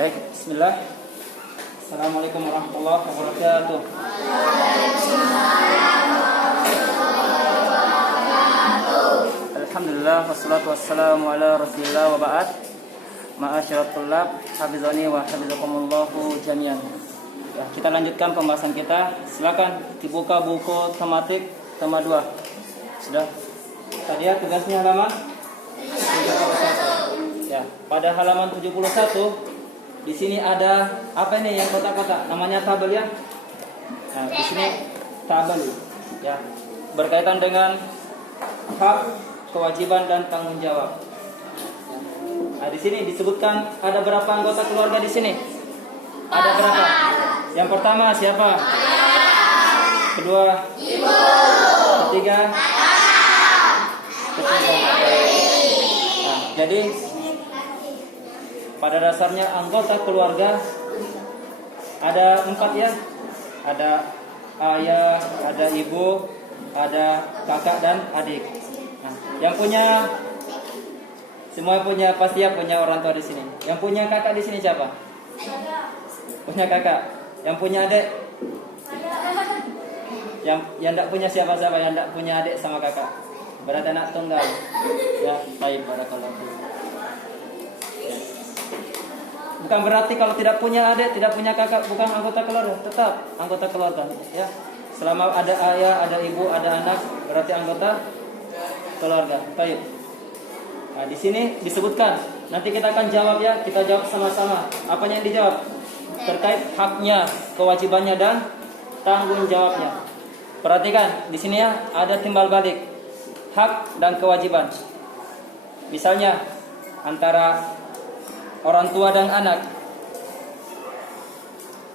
Baik, bismillah. Assalamualaikum warahmatullahi wabarakatuh. Alhamdulillah wassalatu wassalamu ala Rasulillah wa ba'd. Ma'asyirat thullab, hafizani wa hafizakumullahu jami'an. Ya, kita lanjutkan pembahasan kita. Silakan dibuka buku tematik tema 2. Sudah? Tadi ya tugasnya halaman 71. Ya, pada halaman 71 di sini ada apa ini yang kotak-kotak? Namanya tabel ya. Nah, di sini tabel ya, berkaitan dengan hak, kewajiban dan tanggung jawab. Nah, di sini disebutkan ada berapa anggota keluarga di sini? Ada berapa? Yang pertama siapa? Kedua? Ibu. Ketiga? Nah, jadi pada dasarnya anggota keluarga ada 4 ya. Ada ayah, ada ibu, ada kakak dan adik. Nah, yang punya semua punya pasti ya punya orang tua di sini. Yang punya kakak di sini siapa? Punya kakak. Yang punya adik? Yang enggak punya siapa-siapa, yang enggak punya adik sama kakak. Berarti anak tunggal. Ya, baik, barakallahu fiik. Bukan berarti kalau tidak punya adik, tidak punya kakak bukan anggota keluarga, tetap anggota keluarga ya. Selama ada ayah, ada ibu, ada anak, berarti anggota keluarga. Baik. Nah, di sini disebutkan. Nanti kita akan jawab ya, kita jawab sama-sama. Apanya yang dijawab? Terkait haknya, kewajibannya dan tanggung jawabnya. Perhatikan, di sini ya ada timbal balik hak dan kewajiban. Misalnya antara orang tua dan anak.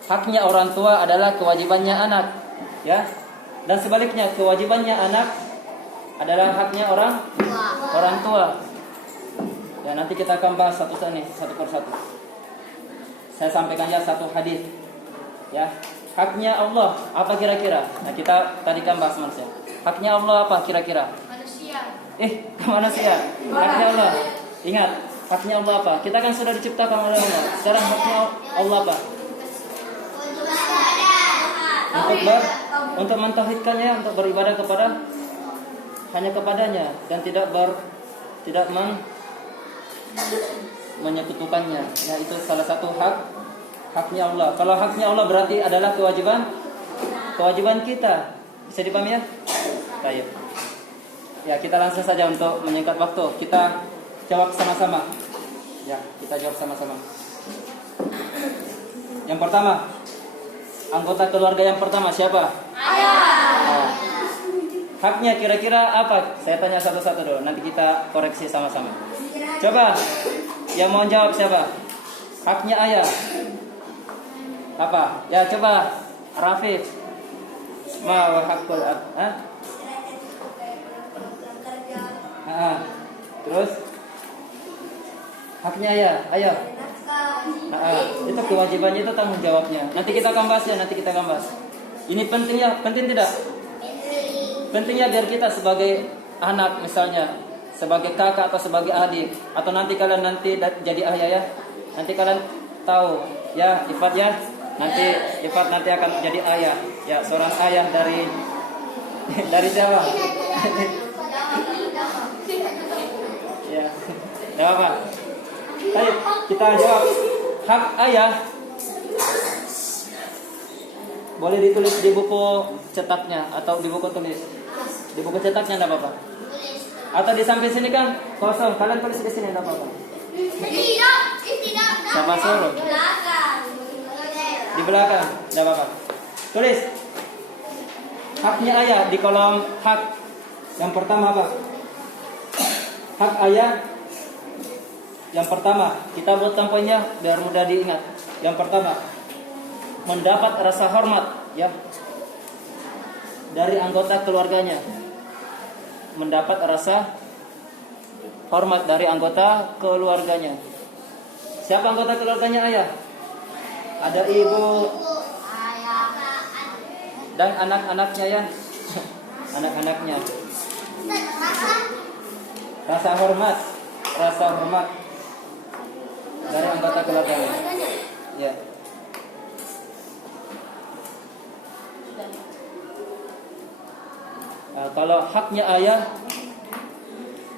Haknya orang tua adalah kewajibannya anak, ya. Dan sebaliknya, kewajibannya anak adalah haknya orang tua. Ya, nanti kita akan bahas satu per satu. Saya sampaikan ya satu hadis. Ya. Haknya Allah apa kira-kira? Nah, kita tadi kan bahas manusia. Haknya Allah apa kira-kira? Manusia. Manusia. Haknya Allah. Ingat, haknya Allah apa? Kita kan sudah diciptakan oleh Allah. Sekarang haknya Allah apa? Untuk mentauhidkannya, untuk beribadah hanya kepadanya dan tidak menyekutukannya. Ya, itu salah satu haknya Allah. Kalau haknya Allah berarti adalah kewajiban kita. Bisa dipahami ya? Baik. Ya, kita langsung saja untuk menyingkat waktu. Kita jawab sama-sama. Ya, kita jawab sama-sama. Yang pertama, anggota keluarga yang pertama siapa? Ayah. Haknya kira-kira apa? Saya tanya satu-satu dulu. Nanti kita koreksi sama-sama. Coba, yang mau jawab siapa? Haknya ayah apa? Ya, coba Rafiq. Ma wa hakul ab. Terus haknya ayah, ayo. Itu kewajibannya, itu tanggung jawabnya. Nanti kita akan bahas ya, Ini penting ya, penting tidak? Pentingnya biar kita sebagai anak misalnya, sebagai kakak atau sebagai adik, atau nanti kalian jadi ayah ya. Nanti kalian tahu ya Ifat ya. Ifat nanti akan jadi ayah. Ya, seorang ayah dari siapa? Ya. Enggak apa. Baik, kita jawab. Hak ayah boleh ditulis di buku cetaknya atau di buku tulis. Di buku cetaknya enggak apa-apa. Atau di samping sini kan kosong, kalian tulis di sini enggak apa-apa. Tidak. Siapa suruh? Di belakang, enggak apa-apa. Tulis. Haknya ayah di kolom hak. Yang pertama apa? Hak ayah. Yang pertama, kita buat tampoinnya biar mudah diingat. Yang pertama, mendapat rasa hormat ya dari anggota keluarganya. Mendapat rasa hormat dari anggota keluarganya. Siapa anggota keluarganya ayah? Ada ibu dan anak-anaknya ya. Anak-anaknya. Rasa hormat dari anggota keluarganya. Ya. Nah, kalau haknya ayah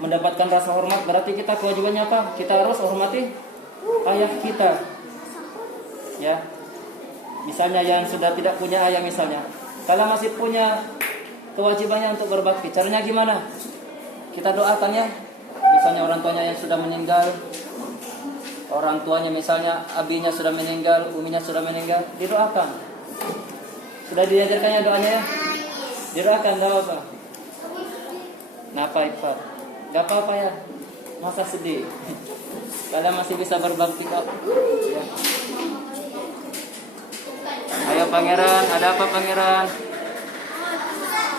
mendapatkan rasa hormat, berarti kita kewajibannya apa? Kita harus hormati ayah kita. Ya. Misalnya yang sudah tidak punya ayah misalnya, kalau masih punya kewajibannya untuk berbakti, caranya gimana? Kita doakan ya. Misalnya orang tuanya yang sudah meninggal, orang tuanya misalnya abinya sudah meninggal, uminya sudah meninggal, didoakan. Sudah diajarkannya doanya ya? Didoakan, gak apa-apa. Napa Ifat? Gak apa-apa ya. Masa sedih? Kalian masih bisa berbakti kok. Ya. Ayo pangeran, ada apa pangeran?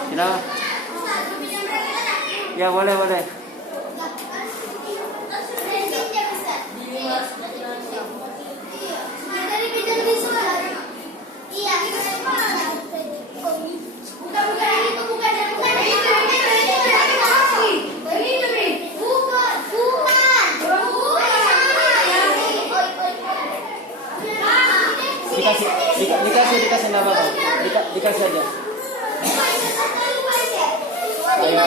Kenapa? Ya boleh. Dikasih nama apa? Dikasih aja. Ayo.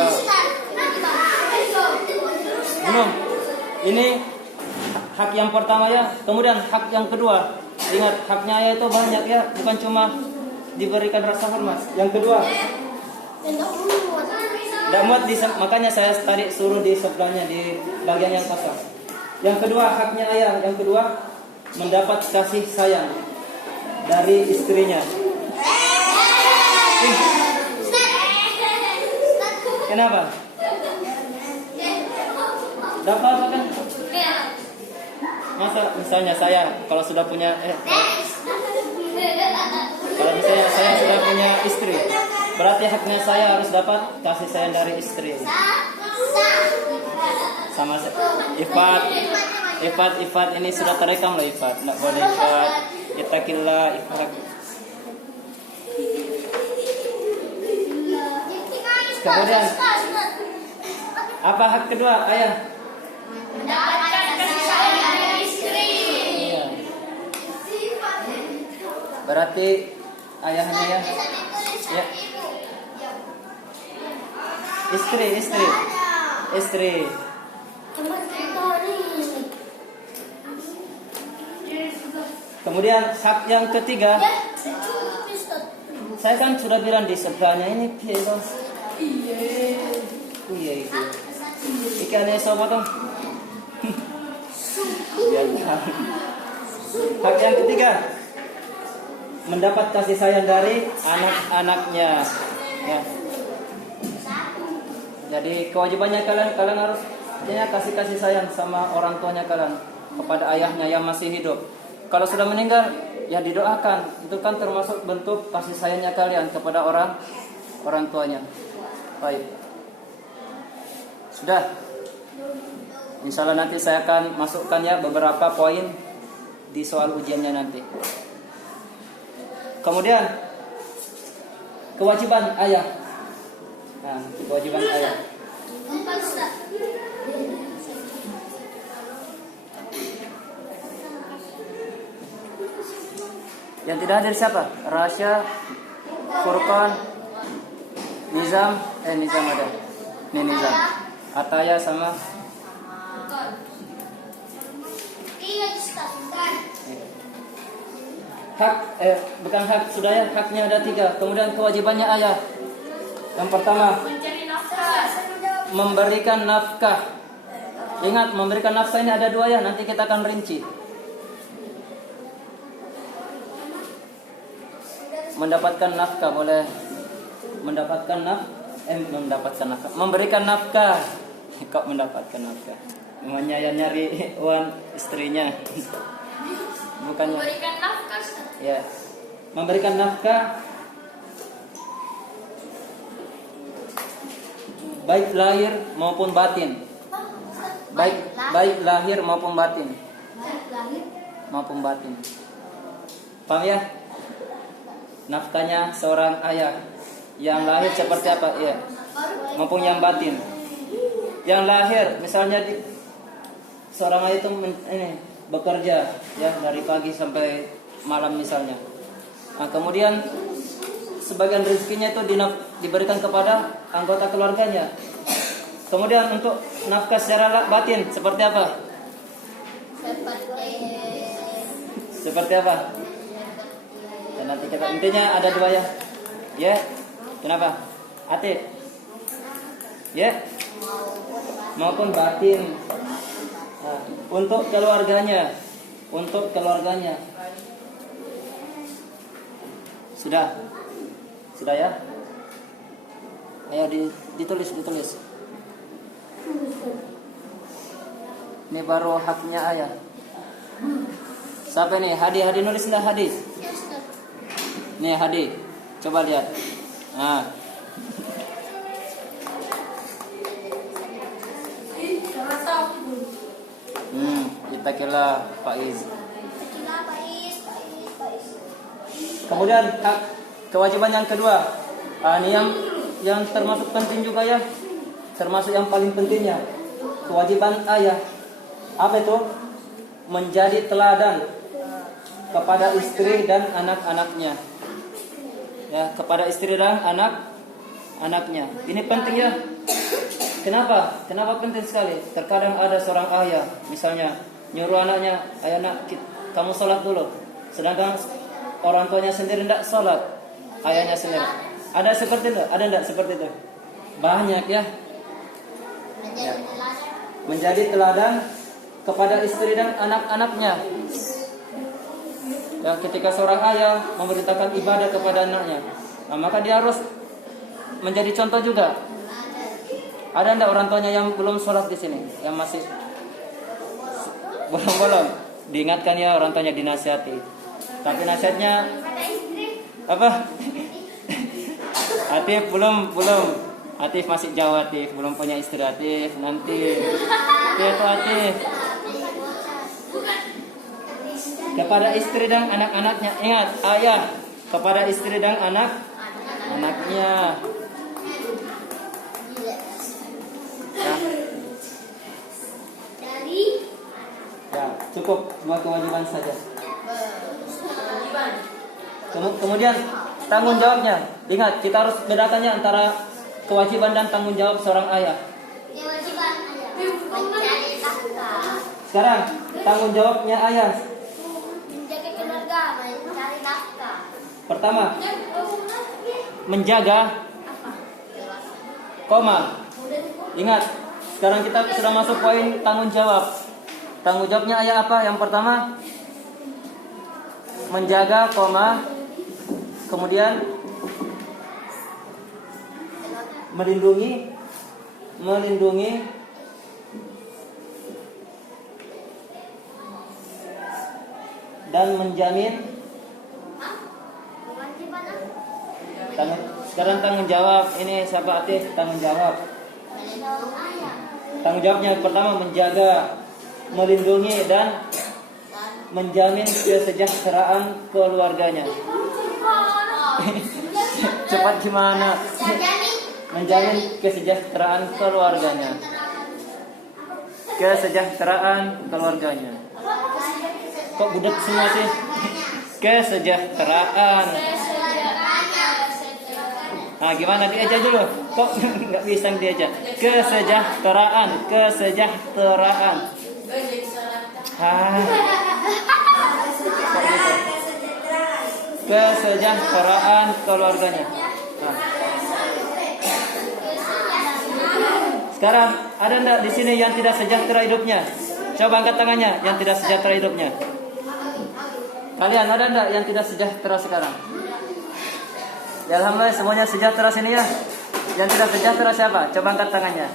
Belum. Ini hak yang pertama ya. Kemudian hak yang kedua. Ingat, haknya ayah itu banyak ya, bukan cuma diberikan rasa hormat. Yang kedua, tidak muat makanya saya tadi suruh di sebelahnya, di bagian yang kosong. Yang kedua, haknya ayah. Yang kedua, mendapat kasih sayang dari istrinya. Kenapa? Dapat apa kan? Masa misalnya saya kalau sudah punya kalau misalnya saya sudah punya istri, berarti haknya saya harus dapat kasih sayang dari istri. Sama Ifat ini sudah terekam loh Ifat, nggak boleh Ifat. Ittaqillah Ifat. Kemudian apa hak kedua ayah? Mendapatkan kasih sayang dari istri. Iya. Berarti ayahnya ya. Ya. Istri. Kemudian hak yang ketiga. Saya kan sudah bilang di sebelahnya ini Iya itu. Ikan sobat dong. Hak yang ketiga, mendapat kasih sayang dari anak-anaknya. Ya. Jadi kewajibannya kalian harus kasih sayang sama orang tuanya kalian, kepada ayahnya yang masih hidup. Kalau sudah meninggal, ya didoakan. Itu kan termasuk bentuk kasih sayangnya kalian kepada orang tuanya. Baik. Sudah. Insyaallah nanti saya akan masukkan ya beberapa poin di soal ujiannya nanti. Kemudian kewajiban ayah. Nah, kewajiban ayah. Yang tidak hadir siapa? Rasya, Furqan, Nizam ada. Ini Nizam. Ataya sama hak bukan hak sudah ya, haknya ada 3. Kemudian kewajibannya ayah. Yang pertama, Mencari nafkah. memberikan nafkah. Ingat, memberikan nafkah ini ada 2 ya, nanti kita akan rinci. Mendapatkan nafkah boleh memberikan nafkah. Kok mendapatkan nafkah? Namanya yang nyari uang istrinya. Bukannya Memberikan nafkah. ya. Memberikan nafkah baik lahir maupun batin. Baik lahir maupun batin. Paham ya? Nafkahnya seorang ayah yang lahir seperti apa? Ya. Maupun yang batin. Yang lahir misalnya seorang ayah itu bekerja ya dari pagi sampai malam misalnya. Nah, kemudian sebagian rezekinya itu diberikan kepada anggota keluarganya. Kemudian untuk nafkah secara batin seperti apa? Seperti apa? Dan nanti kita intinya ada dua ya. Ya, kenapa? Atik. Ya, maupun batin. Nah, untuk keluarganya, sudah ya. Ayo ditulis. Ini baru haknya ayah. Siapa nih? Hadi nulis enggak Hadi? Nih Hadi, coba lihat. Nah. Kita kira Faiz. Kemudian hak kewajiban yang kedua, ini yang termasuk penting juga ya, termasuk yang paling pentingnya, kewajiban ayah. Apa itu? Menjadi teladan kepada istri dan anak-anaknya. Ya, kepada istri dan anak-anaknya. Ini penting ya. Kenapa? Kenapa penting sekali? Terkadang ada seorang ayah, misalnya nyuruh anaknya, "Ayo nak, kamu sholat dulu." Sedangkan orang tuanya sendiri tidak sholat, ayahnya sendiri. Ada seperti itu? Ada tidak seperti itu? Banyak ya. Ya. Menjadi teladan kepada istri dan anak-anaknya. Ya, ketika seorang ayah memerintahkan ibadah kepada anaknya, maka dia harus menjadi contoh juga. Ada enggak orang tuanya yang belum sholat di sini? Yang masih belum. Diingatkan ya orang tuanya, dinasihati. Tapi nasihatnya apa? Atif belum. Atif masih jauh, Atif belum punya istri, Atif nanti. Itu Atif. Kepada istri dan anak-anaknya. Ingat, ayah kepada istri dan anak-anaknya. Ya, cukup dua kewajiban saja. Kemudian tanggung jawabnya. Ingat, kita harus bedakannya antara kewajiban dan tanggung jawab seorang ayah. Kewajiban mencari nafkah. Sekarang tanggung jawabnya ayah. Menjaga keluarga, mencari nafkah. Pertama, menjaga koma. Ingat, sekarang kita sudah masuk poin tanggung jawab. Tanggung jawabnya ayah apa? Yang pertama, menjaga koma. Kemudian melindungi dan menjamin. Sekarang tanggung jawab ini siapa? Atif tanggung jawab. Tanggung jawabnya pertama menjaga, melindungi dan menjamin kesejahteraan keluarganya. Cepat gimana? Menjamin kesejahteraan keluarganya. Kok budak semua sih? Kesejahteraan. Nah, gimana diajak dulu? Kok nggak bisa diajak? Kesejahteraan. Kesejahteraan keluarganya. Nah. Sekarang ada enggak di sini yang tidak sejahtera hidupnya? Coba angkat tangannya yang tidak sejahtera hidupnya. Kalian ada enggak yang tidak sejahtera sekarang? Ya, alhamdulillah semuanya sejahtera sini ya. Yang tidak sejahtera siapa? Coba angkat tangannya.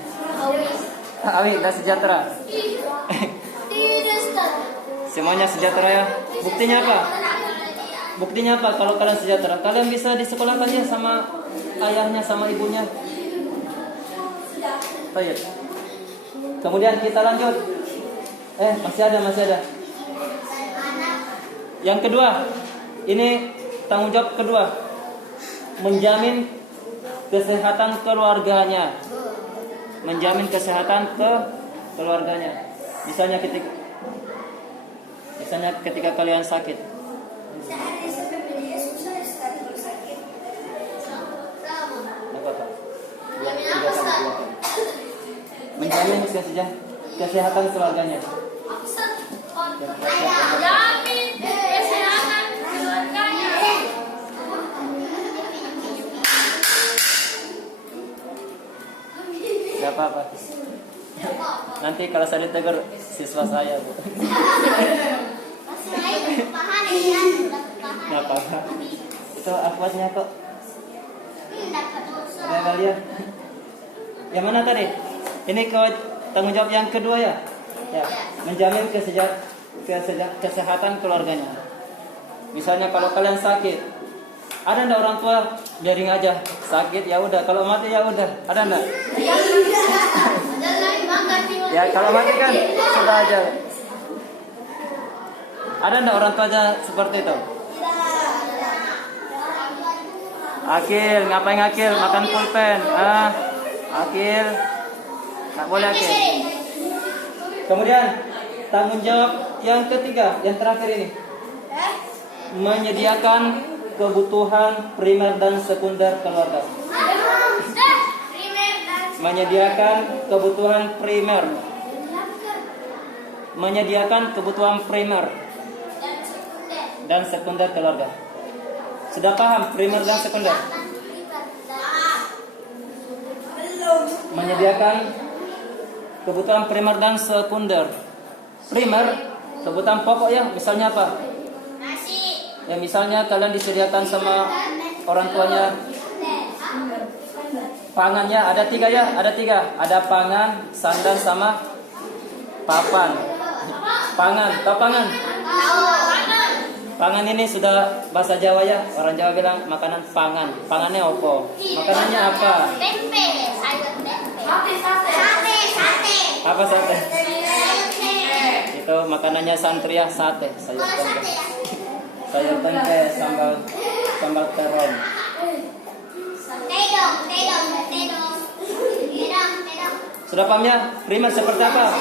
Awi, tidak sejahtera. Semuanya sejahtera ya. Buktinya apa? Buktinya apa kalau kalian sejahtera? Kalian bisa disekolahkan ya sama ayahnya, sama ibunya. Baik. Kemudian kita lanjut. Masih ada. Yang kedua, ini tanggung jawab kedua. Menjamin kesehatan keluarganya. Misalnya ketika Misalnya ketika kalian sakit. Apa Pak? Tiga kali. Menjamin kesehatan keluarganya. Jamin kesehatan keluarganya. Gak apa-apa. Nanti kalau saya ditegur siswa saya, Bu. Gak apa-apa. Itu akhwatnya kok. Ada kalian. Yang mana tadi? Ini tanggung jawab yang kedua ya? Ya, menjamin kesehatan keluarganya. Misalnya kalau kalian sakit, ada ndak orang tua biarin aja sakit ya udah, kalau mati ya udah, ada ndak? Ya kalau mati kan sudah aja. Ada ndak orang tua aja seperti itu? Akil, ngapain Akil? Makan pulpen. Akil, nggak boleh Akil. Kemudian tanggung jawab yang ketiga, yang terakhir ini, menyediakan kebutuhan primer dan sekunder keluarga. Menyediakan kebutuhan primer. Menyediakan kebutuhan primer dan sekunder keluarga. Sudah paham primer dan sekunder? Menyediakan kebutuhan primer dan sekunder. Primer, kebutuhan pokok ya, misalnya apa? Nasi. Ya misalnya kalian disediakan sama orang tuanya pangannya ada tiga ya, ada tiga. Ada pangan, sandang sama papan. Pangan, tahu pangan? Pangan ini sudah bahasa Jawa ya, orang Jawa bilang makanan pangan. Pangannya apa? Makanannya apa? Tempe, sayur tempe. Sate. Apa sate? Itu makanannya santri ya, sate, sayur tempe. Sayur tempe, sambal terong. Tedong. Sudah paham ya? Primer seperti apa?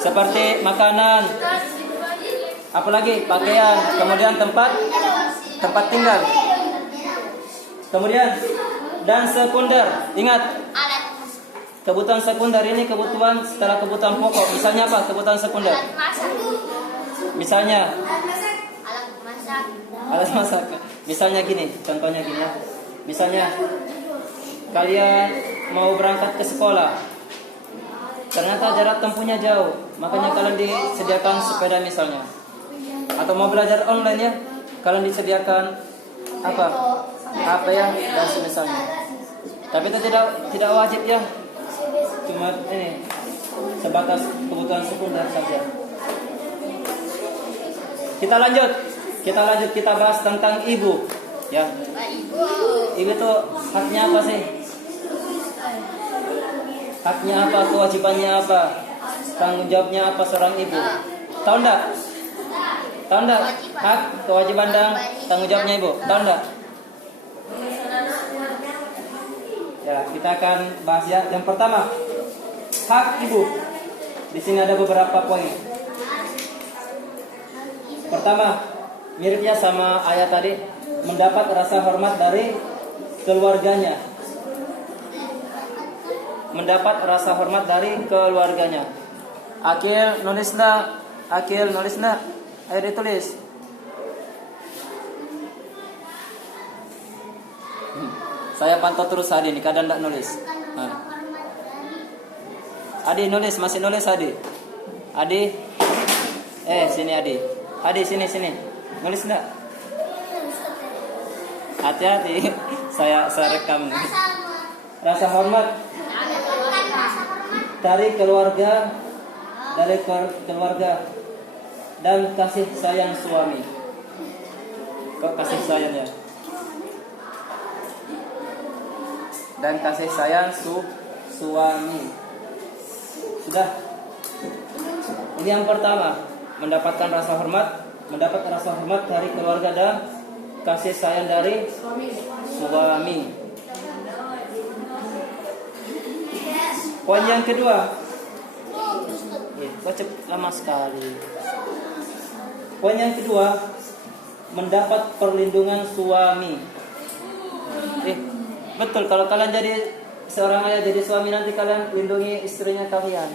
Seperti makanan, apalagi pakaian, kemudian tempat tinggal. Kemudian dan sekunder. Ingat, kebutuhan sekunder ini kebutuhan setelah kebutuhan pokok. Misalnya apa? Kebutuhan sekunder. Misalnya alat masak. Misalnya gini, contohnya gini ya. Misalnya kalian mau berangkat ke sekolah, ternyata jarak tempuhnya jauh, makanya kalian disediakan sepeda misalnya. Atau mau belajar online ya, kalian disediakan apa? HP ya dan semisalnya. Tapi itu tidak wajib ya. Cuma ini sebatas kebutuhan sekunder saja. Kita lanjut, kita bahas tentang ibu ya. Ibu itu haknya apa sih? Haknya apa, kewajibannya apa, tanggung jawabnya apa seorang ibu? Tahu enggak? Hak, kewajiban dan tanggung jawabnya ibu. Tahu enggak? Ya, kita akan bahas ya. Yang pertama, hak ibu. Di sini ada beberapa poin. Pertama, miripnya sama ayat tadi, mendapat rasa hormat dari keluarganya. Mendapat rasa hormat dari keluarganya. Akil nulis nak. Ayo ditulis. Saya pantau terus Adi ini, kadang tidak nulis. Adi nulis, masih nulis Adi. Sini Adi. Adi sini. Nulis enggak? Hati-hati. Saya rekam nih. Rasa hormat dari keluarga dan kasih sayang suami. Kok kasih sayang ya? Dan kasih sayang suami. Sudah. Ini yang pertama, mendapatkan rasa hormat, mendapat rasa hormat dari keluarga dan kasih sayang dari suami. Poin yang kedua. Kok lama sekali. Poin yang kedua, mendapat perlindungan suami. Betul, kalau kalian jadi seorang ayah, jadi suami, nanti kalian lindungi istrinya kalian.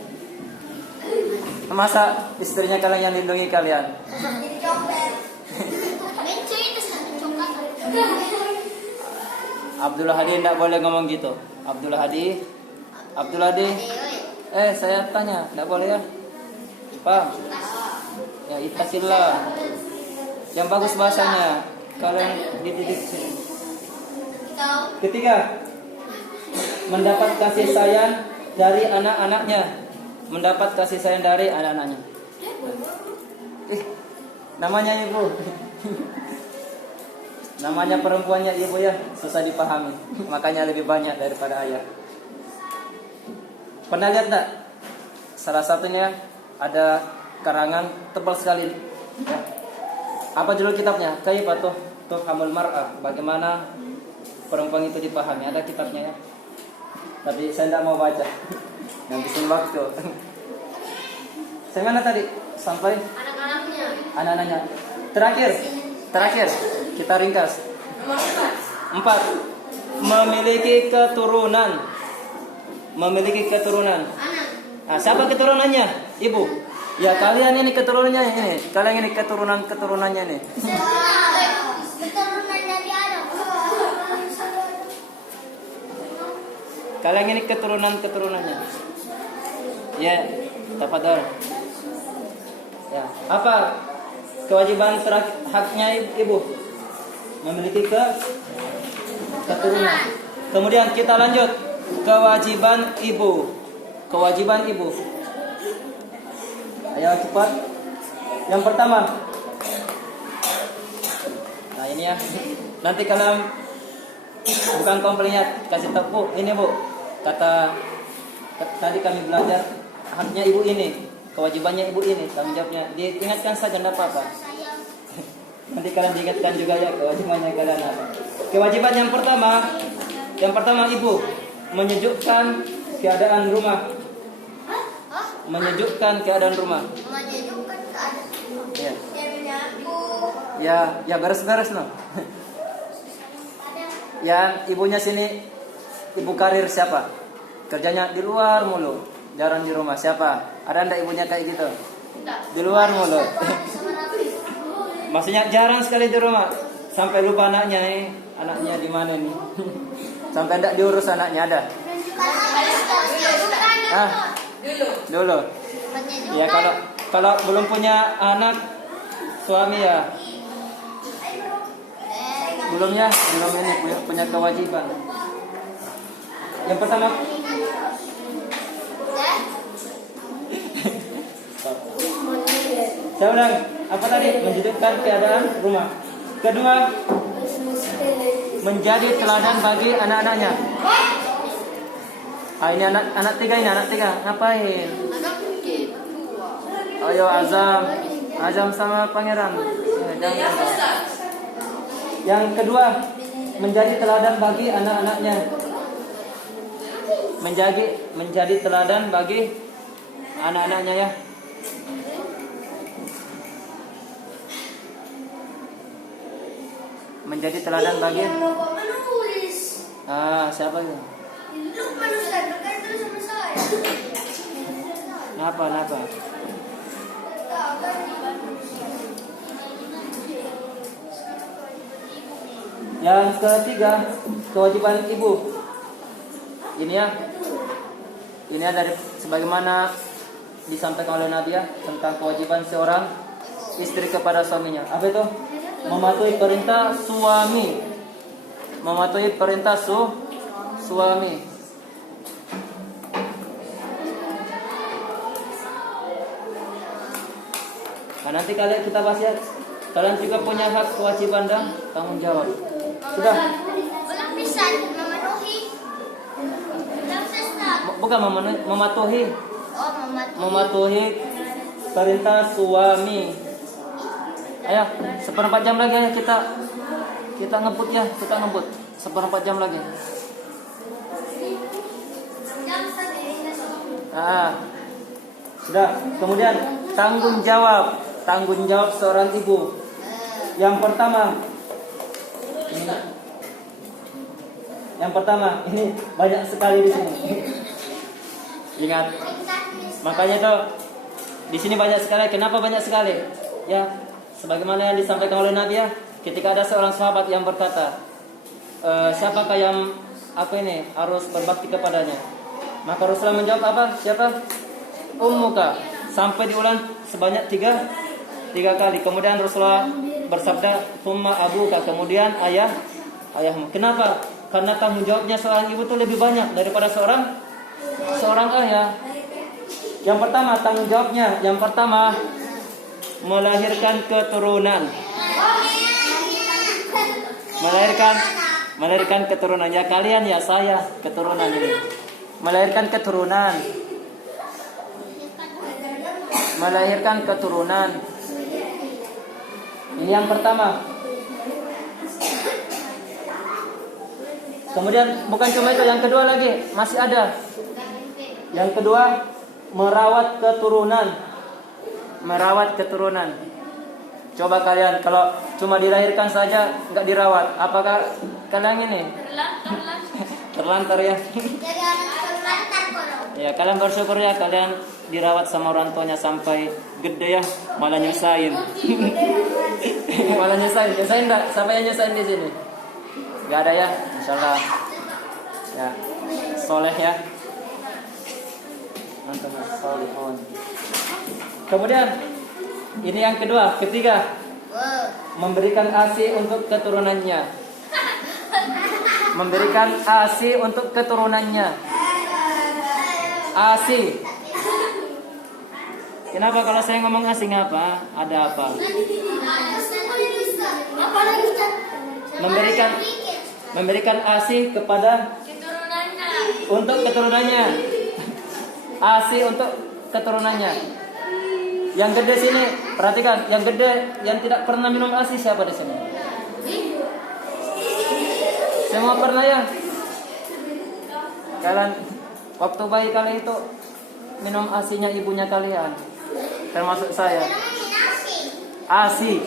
Masa istrinya kalian yang lindungi kalian? Abdullah Hadi tidak boleh ngomong gitu. Abdullah Hadi, saya tanya, tidak boleh ya? Paham? Ya, ittaqillah. Yang bagus bahasanya, kalian dididik sini. Ketiga, mendapat kasih sayang dari anak-anaknya. Mendapat kasih sayang dari anak-anaknya. Namanya ibu. Namanya perempuannya ibu ya, susah dipahami. Makanya lebih banyak daripada ayah. Pernah lihat tak? Salah satunya ada karangan tebal sekali. Ya. Apa judul kitabnya? Kaifah Tufhamul Mar'ah. Bagaimana perempuan itu dipahami? Ada kitabnya ya. Tapi saya tidak mau baca. Ngabisin waktu. Saya mana tadi? Sampai anak-anaknya. Terakhir. Kita ringkas. 4. Memiliki keturunan. Nah, siapa keturunannya? Ibu. Ya, kalian ini keturunannya ini. Kalian ini keturunannya ini. Keturunan dari Adam. Kalian ini keturunannya. Ya, tafadhol. Ya, apa kewajiban haknya ibu? Memiliki keturunan. Kemudian kita lanjut, kewajiban ibu. Ayo cepat. Yang pertama. Nah, ini ya. Nanti kalian bukan komplainnya, kasih tahu ini Bu. Tadi kami belajar haknya ibu ini, kewajibannya ibu ini, tanggung jawabnya. Diingatkan saja, tidak apa-apa. Nanti kalian diingatkan juga ya kewajibannya kalian apa. Kewajiban yang pertama ibu menyejukkan keadaan rumah. Ya, beres-beres no. Yang ibunya sini, ibu karir siapa? Kerjanya di luar mulu, jarang di rumah. Siapa? Ada ndak ibunya kayak gitu? Di luar mulu. Maksudnya jarang sekali di rumah. Sampai lupa anaknya di mana nih? Sampai ndak diurus anaknya ada? Dulu. Ya, kalau belum punya anak, suami ya. Belum ini punya kewajiban. Yang pertama, saya ulang, apa tadi? Menjadikan keadaan rumah. Kedua, menjadi teladan bagi anak-anaknya. Ini anak tiga. Ngapain? Ayo Azam sama Pangeran. Yang kedua, menjadi teladan bagi anak-anaknya. Menjadi teladan bagi anak-anaknya ya. Menjadi teladan bagi. Siapa itu? Kenapa? Yang ketiga, kewajiban ibu. Ini dari sebagaimana disampaikan oleh Nabi ya, tentang kewajiban seorang istri kepada suaminya. Apa itu? Mematuhi perintah suami. Nah, nanti kalian kita bahas ya. Kalian juga punya hak, kewajiban dan tanggung jawab. Sudah? Belum bisa memenuhi. Bukan mematuhi. Oh, Mematuhi perintah suami. Ayo, 1/4 jam lagi ya kita ngebut ya, 1/4 jam lagi. Sudah. Kemudian tanggung jawab tanggung jawab seorang ibu. Yang pertama, ini banyak sekali di sini. Ingat, makanya itu di sini banyak sekali. Kenapa banyak sekali? Ya, sebagaimana yang disampaikan oleh Nabi ya, ketika ada seorang sahabat yang berkata, siapakah yang harus berbakti kepadanya? Maka Rasulullah menjawab apa? Siapa? Ummuka. Sampai diulang sebanyak tiga kali. Kemudian Rasulullah bersabda, "Tsumma abuka." Kemudian ayahmu. Kenapa? Karena tanggung jawabnya seorang ibu itu lebih banyak daripada seorang ayah. Yang pertama tanggung jawabnya, melahirkan keturunan. Melahirkan keturunan. Ya kalian ya saya keturunan ini. Melahirkan keturunan. Ini yang pertama. Kemudian bukan cuma itu, yang kedua lagi masih ada. Yang kedua, merawat keturunan. Coba kalian kalau cuma dilahirkan saja nggak dirawat, apakah kalian ini terlantar ya? Ya kalian bersyukur ya, kalian dirawat sama orang tuanya sampai gede ya, malah nyusahin. Nyusahin enggak? Siapa yang nyusahin di sini? Enggak ada ya, insyaallah. Ya, soleh ya. Antum solihun. Kemudian ini yang ketiga, memberikan ASI untuk keturunannya. ASI. Kenapa kalau saya ngomong ASI ngapa? Ada apa? Memberikan ASI untuk keturunannya. ASI untuk keturunannya. Yang gede sini, perhatikan, yang gede yang tidak pernah minum ASI siapa di sini? Semua pernah ya? Kalian waktu bayi kalian itu minum ASI-nya ibunya kalian, termasuk saya. ASI.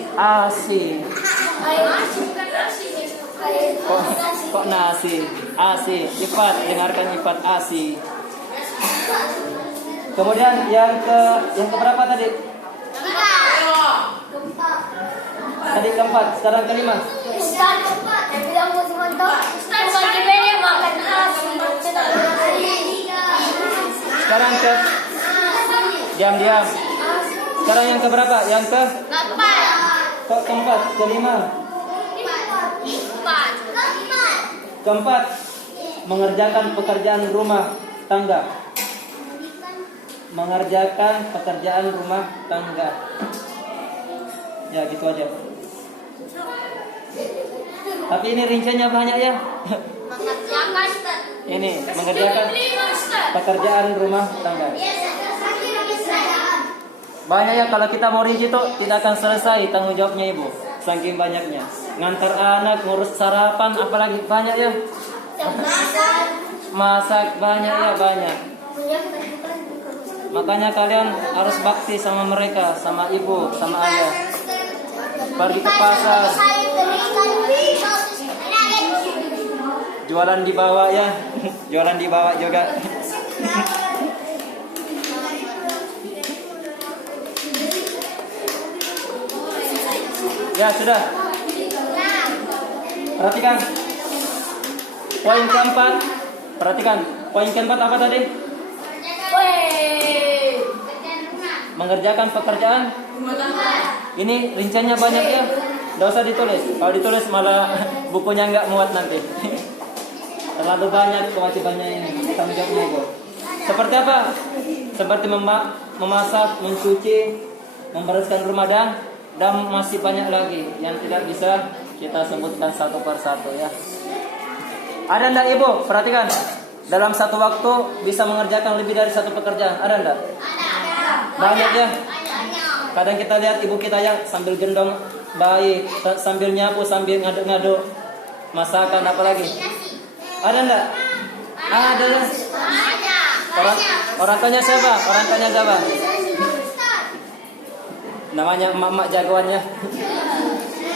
Kok nasi? ASI. Ipat, dengarkan ipat ASI. Kemudian yang keberapa tadi? Tadi keempat, sekarang kelima. Sekarang diam. Sekarang yang keberapa? Yang keempat, kelima. Keempat, mengerjakan pekerjaan rumah tangga. Ya gitu aja. Tapi ini rinciannya banyak ya. Ini mengerjakan pekerjaan rumah tangga. Banyak ya, kalau kita mau rinci tuh tidak akan selesai tanggung jawabnya ibu. Saking banyaknya. Ngantar anak, ngurus sarapan, apalagi banyak ya. Masak banyak. Makanya kalian harus bakti sama mereka, sama ibu, sama ayah. Pergi ke pasar, jualan dibawa ya, jualan dibawa juga. Ya sudah. Perhatikan poin keempat. Poin keempat apa tadi? Mengerjakan pekerjaan. Ini rinciannya banyak ya. Tidak usah ditulis. Kalau ditulis malah bukunya nggak muat nanti. Terlalu banyak kewajibannya ini, tanggung jawabnya itu. Seperti apa? Seperti memasak, mencuci, membereskan rumah dan masih banyak lagi yang tidak bisa kita sebutkan satu persatu ya. Ada enggak ibu? Perhatikan. Dalam satu waktu bisa mengerjakan lebih dari satu pekerjaan. Ada enggak? Banyak ya. Kadang kita lihat ibu kita ya sambil gendong bayi, sambil nyapu, sambil ngaduk-ngaduk masakan apa lagi. Ada enggak? Ada ya. Orang tanya siapa? Namanya emak-emak jagoannya.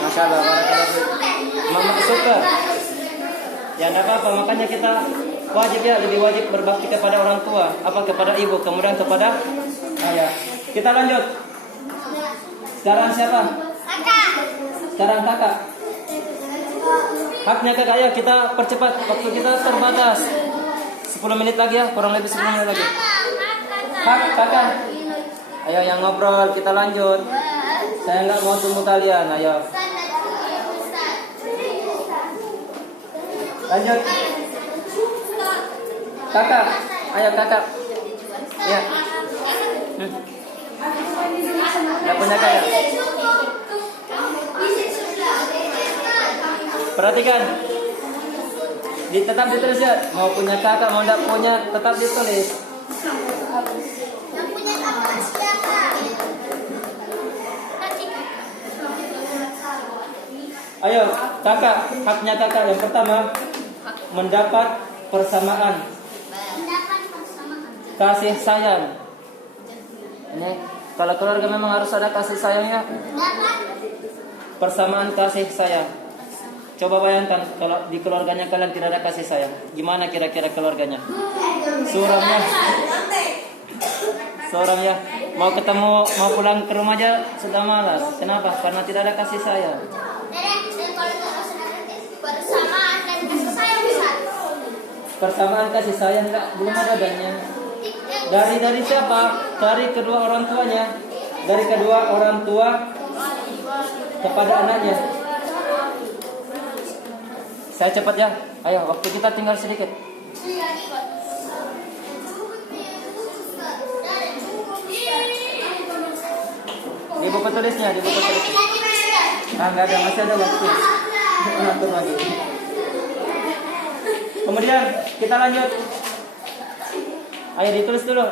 Masya Allah, barakallahu fiik. Emak-emak suka. Ya enggak apa-apa, makanya kita wajib ya, lebih wajib berbakti kepada orang tua, kepada ibu, kemudian kepada ayah. Kita lanjut. Sekarang siapa? Kakak. Sekarang kakak. Haknya kakak ya, kita percepat, waktu kita terbatas. 10 menit lagi ya, kurang lebih 10 menit lagi. Hak kakak. Ayo yang ngobrol, kita lanjut. Saya nggak mau tunggu kalian, ayo. Lanjut. Kakak, ayo kakak. Ya. Nggak punya kakak. Perhatikan. Tetap ditulis ya. Mau punya kakak, mau tidak punya, tetap ditulis. Yang punya kakak siapa? Ayo, kakak, haknya kakak yang pertama mendapat persamaan Mendapat persamaan. kasih sayang. Ini kalau keluarga memang harus ada kasih sayangnya. Mendapat Persamaan kasih sayang. Coba bayangkan kalau di keluarganya kalian tidak ada kasih sayang, gimana kira-kira keluarganya? Suramnya, suramnya. Mau ketemu, mau pulang ke rumah aja sudah malas. Kenapa? Karena tidak ada kasih sayang. persamaan dan kasih sayang besar. Persamaan kasih sayang belum ada adanya. Dari siapa? Dari kedua orang tuanya. Dari kedua orang tua kepada anaknya. Saya cepat ya. Ayo, waktu kita tinggal sedikit. Di buku tulisnya, di buku tulisnya. Enggak ada, masih ada waktu. Ngatur lagi. Kemudian kita lanjut. Ayo ditulis dulu.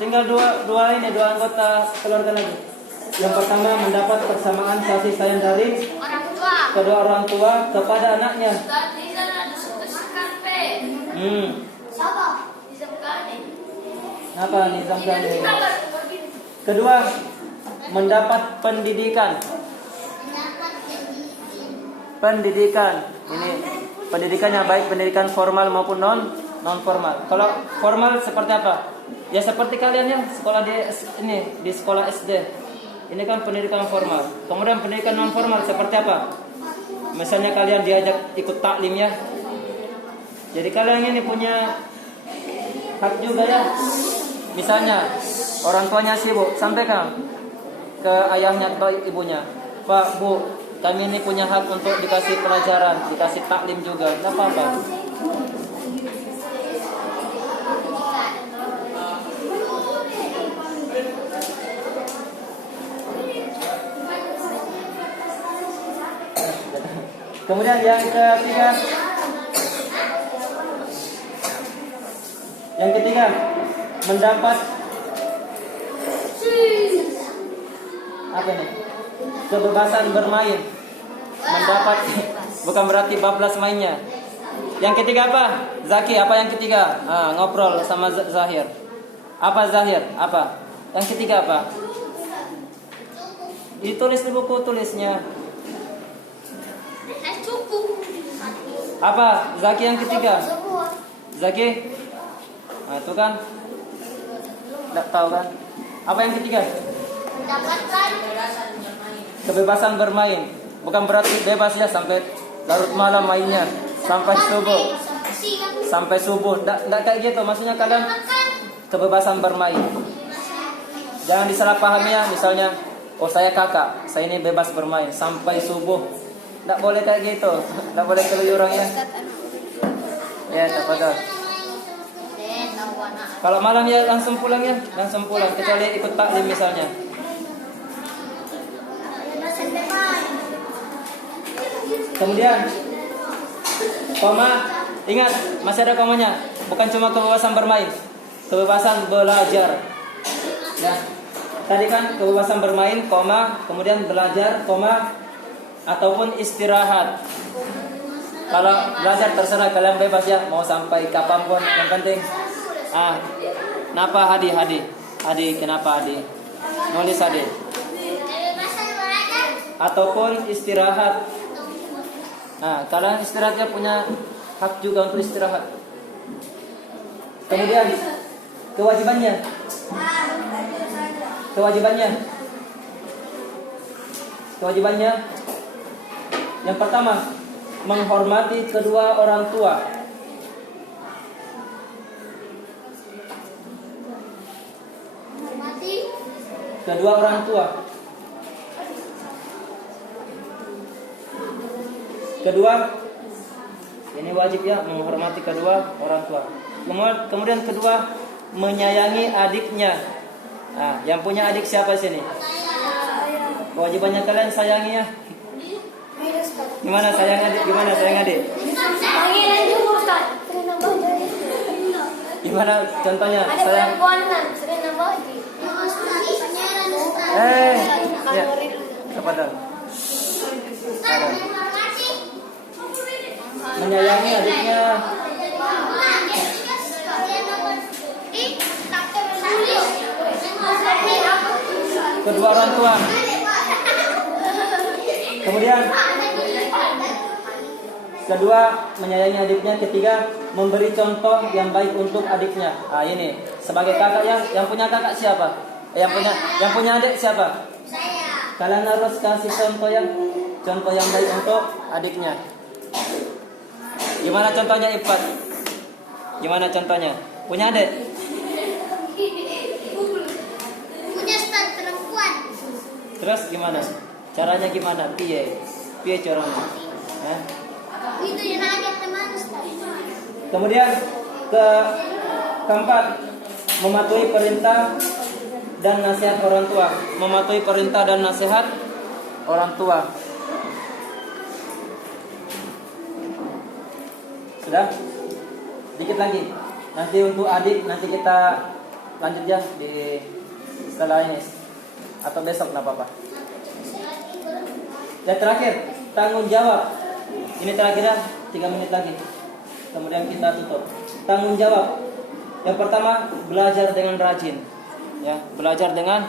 Tinggal dua anggota keluarga lagi. Yang pertama mendapat persamaan kasih sayang dari Orang tua. kedua orang tua kepada anaknya. Siapa? Apa nizam kali? Kedua, mendapat pendidikan. Pendidikan. Ini pendidikannya baik pendidikan formal maupun non formal. Kalau formal seperti apa? Ya seperti kalian ya sekolah di sekolah SD. Ini kan pendidikan formal. Kemudian pendidikan non formal seperti apa? Misalnya kalian diajak ikut taklim ya. Jadi kalian ini punya hak juga ya. Misalnya orang tuanya sibuk, sampaikan ke ayahnya atau ibunya, Pak, Bu, kami ini punya hak untuk dikasih pelajaran, dikasih taklim juga. Tidak apa-apa. Kemudian yang ketiga, mendapat apa nih? Kebebasan bermain. Mendapat bukan berarti bablas mainnya. Yang ketiga apa? Zaki, apa yang ketiga? Ngobrol sama Zahir. Apa Zahir? Apa? Yang ketiga apa? Ditulis di buku tulisnya. Cukup. Apa? Zaki yang ketiga. Zaki? Itu kan. Tidak tahu kan? Apa yang ketiga? Mendapatkan Kebebasan bermain. Bukan berarti bebas ya sampai larut malam mainnya, sampai subuh. Sampai subuh. Tidak kayak gitu. Maksudnya kalian kebebasan bermain. Jangan disalahpahami ya. Misalnya, oh saya kakak, saya ini bebas bermain sampai subuh. Tidak boleh kayak gitu. Tidak boleh keluyuran ya. Ya, betul. Kalau malam ya langsung pulang ya, langsung pulang. Kecuali ikut taklim misalnya. Kemudian, koma, ingat masih ada komanya. Bukan cuma kebebasan bermain, kebebasan belajar. Ya, tadi kan kebebasan bermain, koma, kemudian belajar, koma, ataupun istirahat. Kalau belajar terserah kalian bebas ya, mau sampai kapanpun. Yang penting, kenapa Hadi, kenapa Hadi? Nulis Hadi. ataupun istirahat. Nah, kalian istirahatnya punya hak juga untuk istirahat. Kemudian kewajibannya. Kewajibannya yang pertama, menghormati kedua orang tua. Kedua orang tua. Kedua, ini wajib ya, menghormati kedua orang tua. Kemudian kedua, menyayangi adiknya. Nah, yang punya adik siapa sini? Kewajibannya kalian sayangi ya. Gimana sayang adik? Panggilan juga Ustaz. Gimana contohnya? Ada Sayang. perempuan sering nambah di. Ya. Kepada. Menyayangi adiknya. Kedua orang tua. Kemudian kedua, menyayangi adiknya. Ketiga, memberi contoh yang baik untuk adiknya. Ah, ini sebagai kakak yang punya kakak siapa? Yang punya adik siapa? Saya. Kalian harus kasih contoh yang baik untuk adiknya. Gimana contohnya Ifat? Gimana contohnya? Punya adik? Punya Ustaz perempuan. Terus gimana? Caranya gimana? Piye caranya? Hah? Itu yang ada teman Ustaz. Kemudian keempat, mematuhi perintah dan nasihat orang tua. Mematuhi perintah dan nasihat orang tua. Sudah? Dikit lagi. Nanti untuk adik nanti kita lanjut ya di setelah ini atau besok nggak apa-apa. Dan terakhir, tanggung jawab. Ini terakhir ya, 3 menit lagi. Kemudian kita tutup. Tanggung jawab. Yang pertama, belajar dengan rajin. Ya, belajar dengan.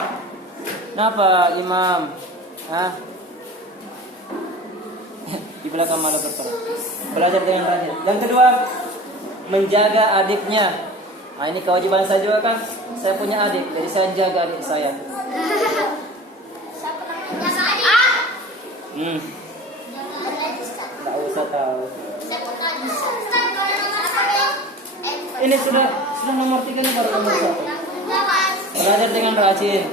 Kenapa Imam? Hah? Di belakang malah berterang. Belajar dengan rajin. Yang kedua, menjaga adiknya. Nah, ini kewajiban saya juga kan. Saya punya adik, jadi saya jaga adik saya. Siapa namanya adik? Tak usah tahu. Siapa tadi? Ustaz, kalau nomor 1. Ini sudah nomor 3 ini baru nomor 1. Belajar dengan rajin.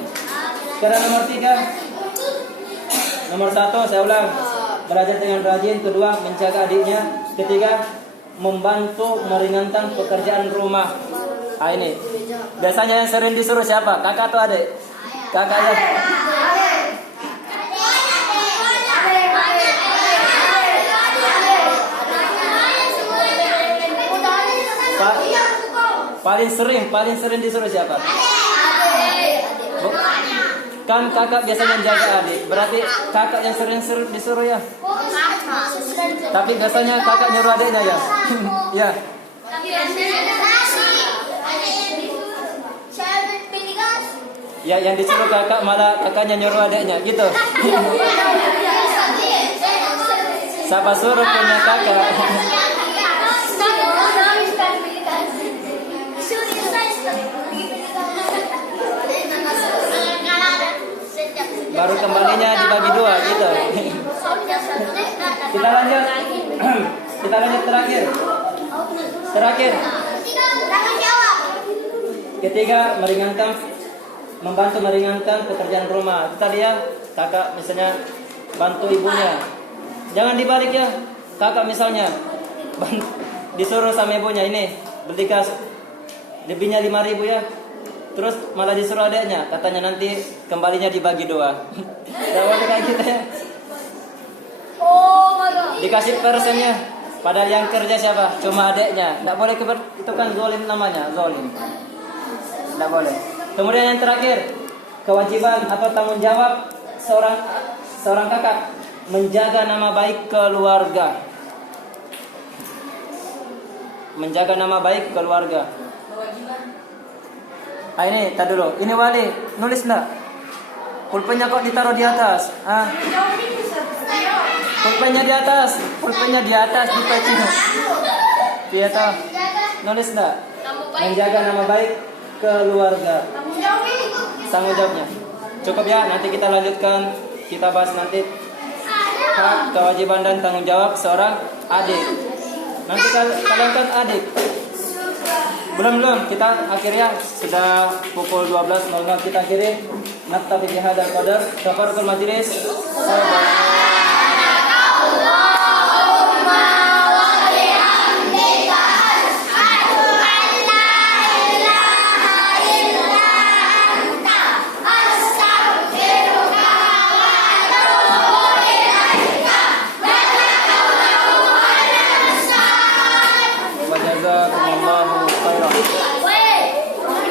Sekarang nomor 3. Nomor 1 saya ulang. Belajar dengan rajin. Kedua, menjaga adiknya. Ketiga, membantu meringankan pekerjaan rumah. Ah, ini. Biasanya yang sering disuruh siapa? Kakak atau adik? Kakak ya. Paling sering disuruh siapa? Kan kakak biasanya jaga adik. Berarti kakak yang sering disuruh ya. Tapi biasanya kakak nyuruh adiknya ya. Ya. Ya, yang disuruh kakak malah kakaknya nyuruh adiknya gitu. Siapa suruh punya kakak? Baru kembalinya dibagi 2 gitu. Kita lanjut terakhir. Ketiga, membantu meringankan pekerjaan rumah. Itu tadi ya, kakak misalnya bantu ibunya. Jangan dibalik ya. Kakak misalnya disuruh sama ibunya, ini beli gas lebihnya 5.000 ya. Terus malah disuruh adeknya, katanya nanti kembalinya dibagi 2. Tidak boleh kayak gitu ya. Dikasih persennya. Padahal yang kerja siapa? Cuma adeknya. Tidak boleh itu kan zolim namanya, zolim. Tidak boleh. Kemudian yang terakhir, kewajiban atau tanggung jawab seorang kakak menjaga nama baik keluarga. Menjaga nama baik keluarga. Ah, ini, tak dulu. Ini Wali, nulis enggak? Pulpennya kok ditaruh di atas? Ah. Pulpennya di atas. Pulpennya di atas di pecinya. Iya toh. Nulis enggak? Menjaga nama baik keluarga. Tanggung jawabnya. Cukup ya, nanti kita lanjutkan. Kita bahas nanti hak, kewajiban dan tanggung jawab seorang adik. Nanti kalian kan adik. Belum kita akhirnya sudah pukul 12.00 kita akhiri. Naktabi bihadzal qadar. Tafaruqul majlis.